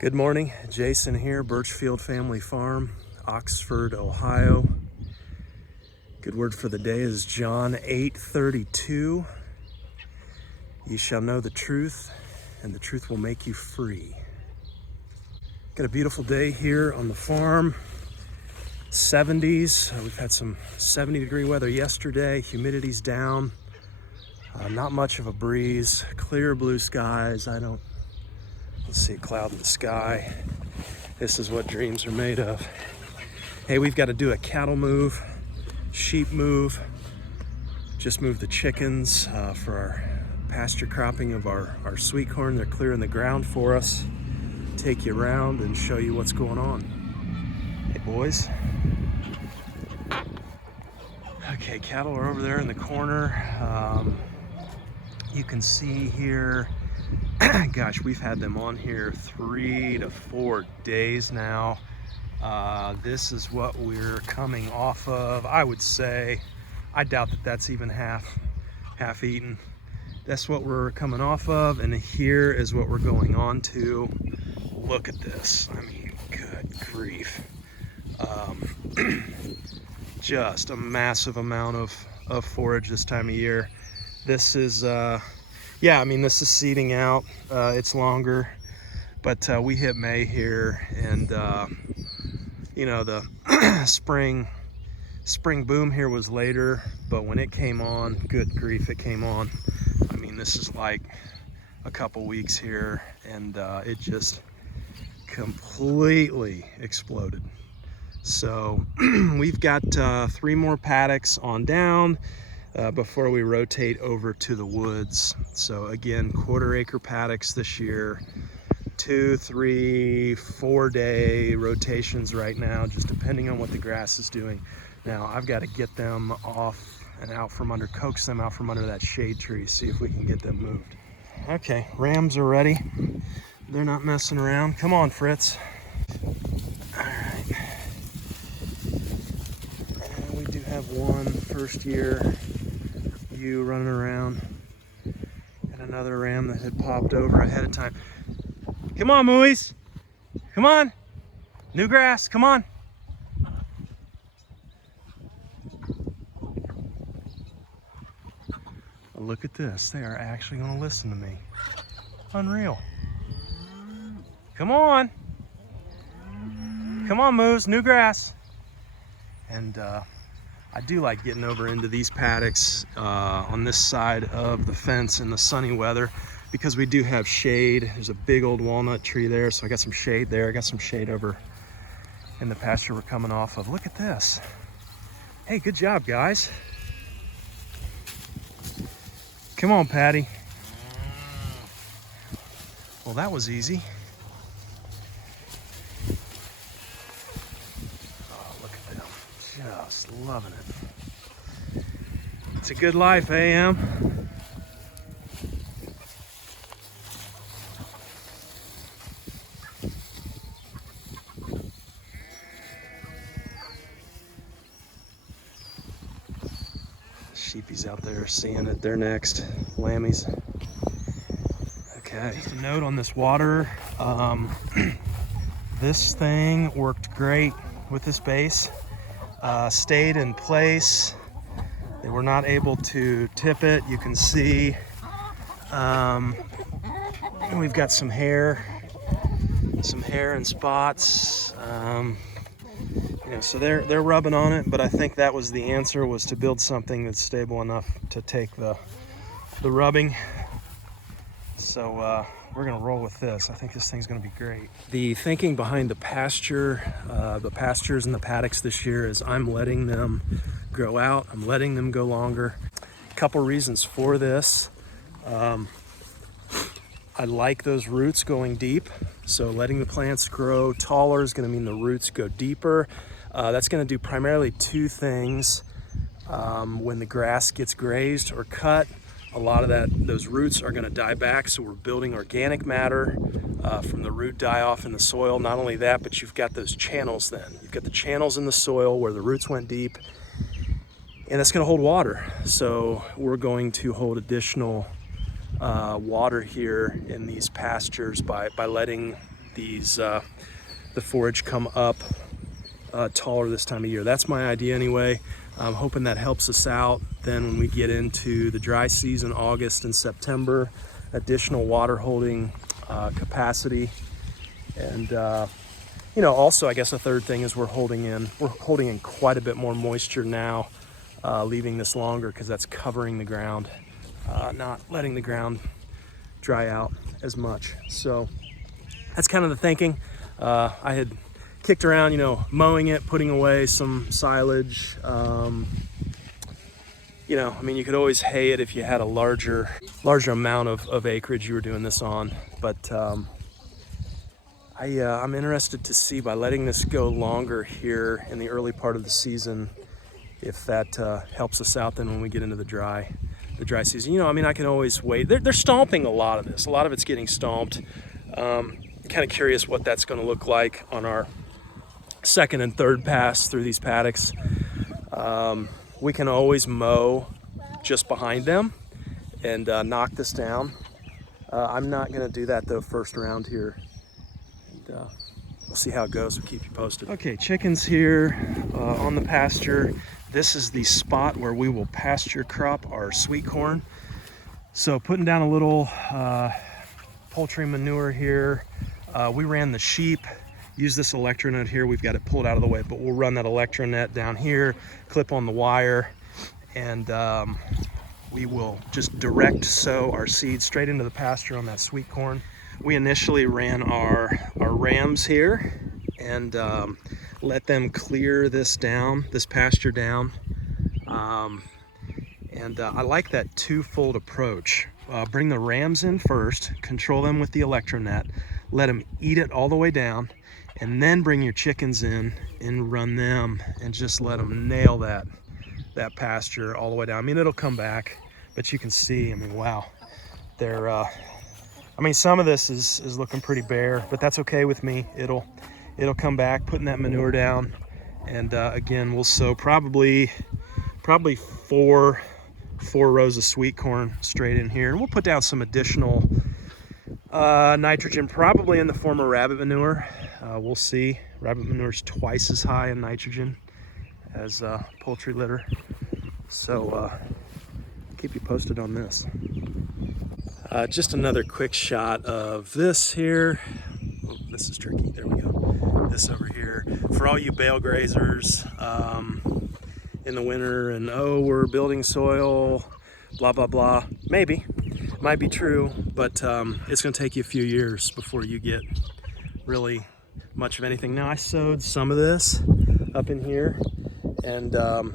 Good morning, Jason here, Birchfield Family Farm, Oxford, Ohio. Good word for the day is John 8:32. You shall know the truth, and the truth will make you free. Got a beautiful day here on the farm. 70s. We've had some 70-degree weather yesterday. Humidity's down. Not much of a breeze. Clear blue skies. Let's see a cloud in the sky. This is what dreams are made of. Hey, we've got to do a cattle move, sheep move. Just moved the chickens for our pasture cropping of our sweet corn. They're clearing the ground for us. Take you around and show you what's going on. Hey, boys. Okay, cattle are over there in the corner. You can see here, gosh, we've had them on here 3 to 4 days now. This is what we're coming off of. I would say, I doubt that that's even half eaten. That's what we're coming off of, and here is what we're going on to. Look at this. I mean, good grief. Just a massive amount of forage this time of year. This is, yeah, I mean, this is seeding out. It's longer, but we hit May here, and you know, the spring boom here was later, but when it came on, good grief, it came on. I mean, this is like a couple weeks here, and it just completely exploded. So we've got 3 more paddocks on down before we rotate over to the woods. So again, 1/4 acre paddocks this year, 2, 3, 4 day rotations right now, just depending on what the grass is doing. Now I've got to get them off and out from under, coax them out from under that shade tree, see if we can get them moved. Okay, rams are ready. They're not messing around. Come on, Fritz. All right. And we do have one first year ewe running around, and another ram that had popped over ahead of time. Come on, Mooies. Come on. New grass, come on. Look at this. They are actually going to listen to me. Unreal. Come on. Come on, Moose. New grass. And I do like getting over into these paddocks on this side of the fence in the sunny weather, because we do have shade. There's a big old walnut tree there, so I got some shade there. I got some shade over in the pasture we're coming off of. Look at this. Hey, good job, guys. Come on, Patty. Well, that was easy. Oh, look at them. Just loving it. It's a good life, AM. Sheepies out there seeing it. They're next. Lammies. Okay. Just a note on this water. This thing worked great with this base. Stayed in place. They were not able to tip it. You can see we've got some hair and spots. You know, so they're rubbing on it, but I think that was the answer, was to build something that's stable enough to take the rubbing. So we're gonna roll with this. I think this thing's gonna be great. The thinking behind the pastures and the paddocks this year is I'm letting them grow out. I'm letting them go longer. A couple reasons for this. I like those roots going deep. So letting the plants grow taller is gonna mean the roots go deeper. That's gonna do primarily 2 things. When the grass gets grazed or cut, a lot of those roots are gonna die back, so we're building organic matter from the root die-off in the soil. Not only that, but you've got those channels then. You've got the channels in the soil where the roots went deep, and that's gonna hold water. So we're going to hold additional water here in these pastures by letting these the forage come up taller this time of year. That's my idea anyway. I'm hoping that helps us out. Then when we get into the dry season, August and September, additional water holding capacity. And you know, also I guess a third thing is we're holding in quite a bit more moisture now, leaving this longer because that's covering the ground, not letting the ground dry out as much. So that's kind of the thinking. I had kicked around, you know, mowing it, putting away some silage. You know, I mean, you could always hay it if you had a larger amount of acreage you were doing this on. But I'm interested to see, by letting this go longer here in the early part of the season, if that helps us out then when we get into the dry season. You know, I mean, I can always wait. They're stomping a lot of this. A lot of it's getting stomped. Kind of curious what that's going to look like on our second and third pass through these paddocks. We can always mow just behind them and knock this down. I'm not going to do that though first round here. And, we'll see how it goes. We'll keep you posted. Okay, chickens here on the pasture. This is the spot where we will pasture crop our sweet corn. So putting down a little poultry manure here. We ran the sheep. Use this electronet here. We've got it pulled out of the way, but we'll run that electronet down here, clip on the wire, and we will just direct sow our seeds straight into the pasture on that sweet corn. We initially ran our rams here and let them clear this pasture down. I like that twofold approach. Bring the rams in first, control them with the electronet, let them eat it all the way down, and then bring your chickens in and run them and just let them nail that pasture all the way down. I mean, it'll come back, but you can see, I mean, wow, they're, I mean, some of this is looking pretty bare, but that's okay with me. It'll come back, putting that manure down. And again, we'll sow probably four rows of sweet corn straight in here. And we'll put down some additional nitrogen, probably in the form of rabbit manure. We'll see. Rabbit manure is twice as high in nitrogen as poultry litter. So keep you posted on this. Just another quick shot of this here. Oh, this is tricky. There we go. This over here. For all you bale grazers in the winter and, oh, we're building soil, blah, blah, blah. Maybe. Might be true, but it's going to take you a few years before you get really much of anything. Now, I sowed some of this up in here, and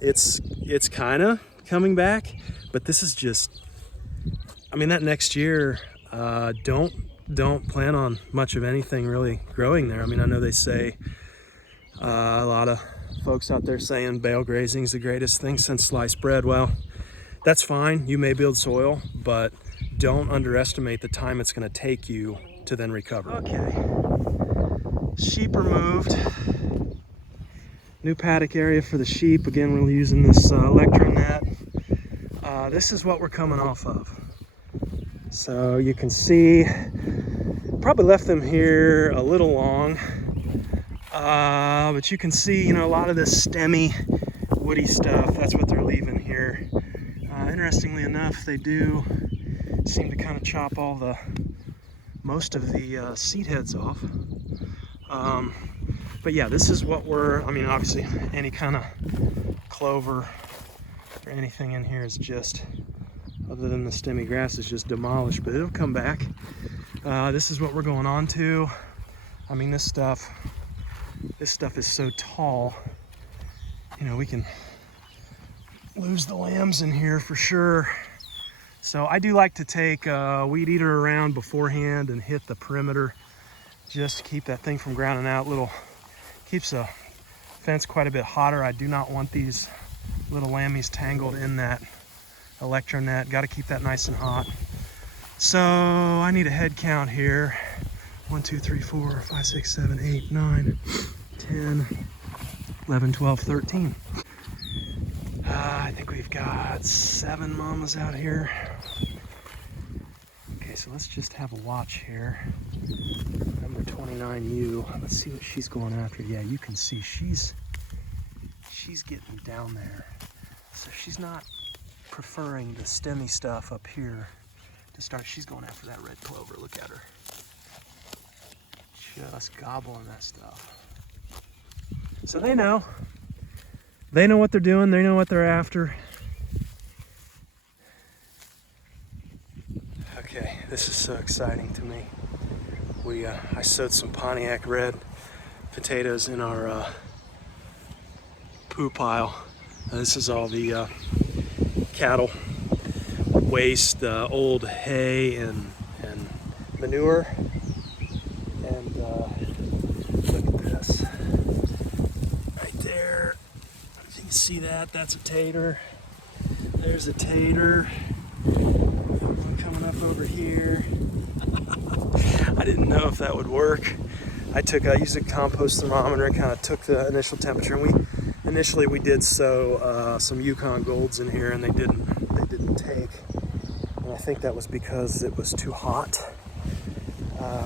it's kind of coming back, but this is just, I mean, that next year, don't plan on much of anything really growing there. I mean, I know they say, a lot of folks out there saying bale grazing is the greatest thing since sliced bread. Well, that's fine. You may build soil, but don't underestimate the time it's going to take you to then recover. Okay, sheep removed. New paddock area for the sheep. Again, we're using this electronet. This is what we're coming off of. So you can see, probably left them here a little long, but you can see, you know, a lot of this stemmy, woody stuff, that's what they're leaving here. Interestingly enough, they do seem to kind of chop most of the seed heads off. But yeah, this is what I mean, obviously any kind of clover or anything in here is just, other than the stemmy grass, is just demolished, but it'll come back. This is what we're going on to. I mean, this stuff is so tall, you know, we can lose the lambs in here for sure. So I do like to take a weed eater around beforehand and hit the perimeter just to keep that thing from grounding out. Keeps the fence quite a bit hotter. I do not want these little lammies tangled in that electronet. Got to keep that nice and hot. So I need a head count here. 1, 2, 3, 4, 5, 6, 7, 8, 9, 10, 11, 12, 13. I think we've got 7 mamas out here. Okay, so let's just have a watch here. Number 28. 29U. Let's see what she's going after. Yeah, you can see she's getting down there. So she's not preferring the stemmy stuff up here to start. She's going after that red clover. Look at her. Just gobbling that stuff. So they know. They know what they're doing. They know what they're after. Okay, this is so exciting to me. I sowed some Pontiac red potatoes in our poo pile. This is all the cattle waste, old hay and manure. And look at this. Right there. You can see that. That's a tater. There's a tater. One coming up over here. I didn't know if that would work. I used a compost thermometer and kind of took the initial temperature. And initially we did sow some Yukon Golds in here, and they didn't take. And I think that was because it was too hot,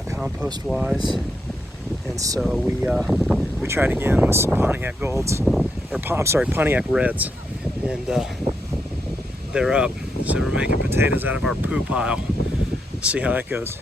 compost wise. And so we tried again with some Pontiac Golds, Pontiac Reds, and they're up. So we're making potatoes out of our poo pile. We'll see how that goes.